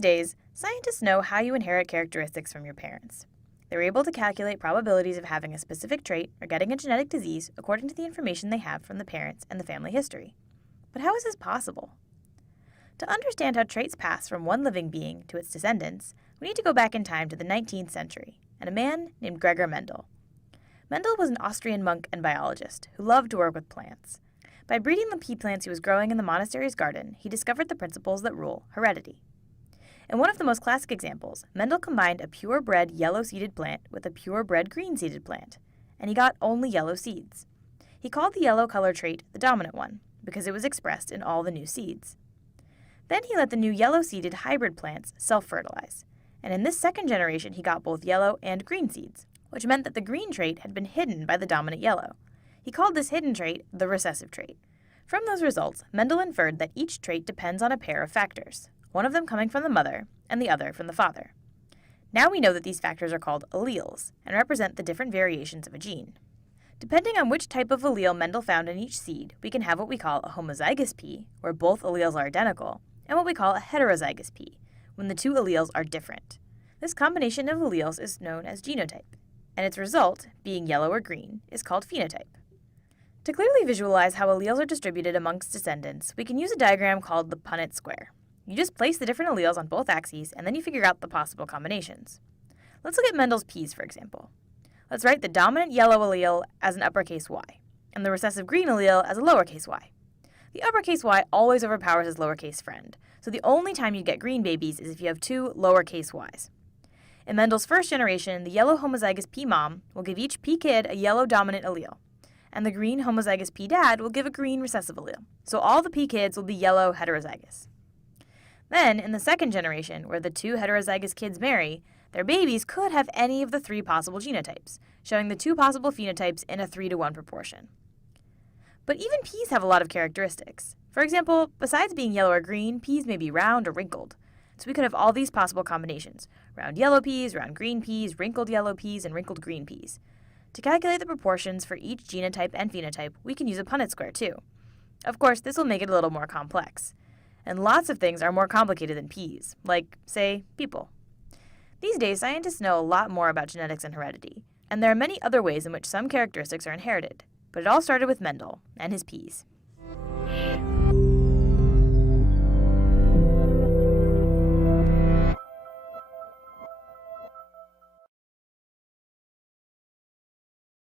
These days, scientists know how you inherit characteristics from your parents. They're able to calculate probabilities of having a specific trait or getting a genetic disease according to the information they have from the parents and the family history. But how is this possible? To understand how traits pass from one living being to its descendants, we need to go back in time to the 19th century and a man named Gregor Mendel. Mendel was an Austrian monk and biologist who loved to work with plants. By breeding the pea plants he was growing in the monastery's garden, he discovered the principles that rule heredity. In one of the most classic examples, Mendel combined a purebred yellow-seeded plant with a purebred green-seeded plant, and he got only yellow seeds. He called the yellow color trait the dominant one, because it was expressed in all the new seeds. Then he let the new yellow-seeded hybrid plants self-fertilize, and in this second generation he got both yellow and green seeds, which meant that the green trait had been hidden by the dominant yellow. He called this hidden trait the recessive trait. From those results, Mendel inferred that each trait depends on a pair of factors, one of them coming from the mother and the other from the father. Now we know that these factors are called alleles and represent the different variations of a gene. Depending on which type of allele Mendel found in each seed, we can have what we call a homozygous pea, where both alleles are identical, and what we call a heterozygous pea, when the two alleles are different. This combination of alleles is known as genotype, and its result, being yellow or green, is called phenotype. To clearly visualize how alleles are distributed amongst descendants, we can use a diagram called the Punnett square. You just place the different alleles on both axes, and then you figure out the possible combinations. Let's look at Mendel's peas, for example. Let's write the dominant yellow allele as an uppercase y, and the recessive green allele as a lowercase y. The uppercase y always overpowers its lowercase friend, so the only time you get green babies is if you have two lowercase y's. In Mendel's first generation, the yellow homozygous pea mom will give each pea kid a yellow dominant allele, and the green homozygous pea dad will give a green recessive allele, so all the pea kids will be yellow heterozygous. Then, in the second generation, where the two heterozygous kids marry, their babies could have any of the three possible genotypes, showing the two possible phenotypes in a 3-to-1 proportion. But even peas have a lot of characteristics. For example, besides being yellow or green, peas may be round or wrinkled. So we could have all these possible combinations: round yellow peas, round green peas, wrinkled yellow peas, and wrinkled green peas. To calculate the proportions for each genotype and phenotype, we can use a Punnett square too. Of course, this will make it a little more complex. And lots of things are more complicated than peas, like, say, people. These days, scientists know a lot more about genetics and heredity, and there are many other ways in which some characteristics are inherited, but it all started with Mendel and his peas.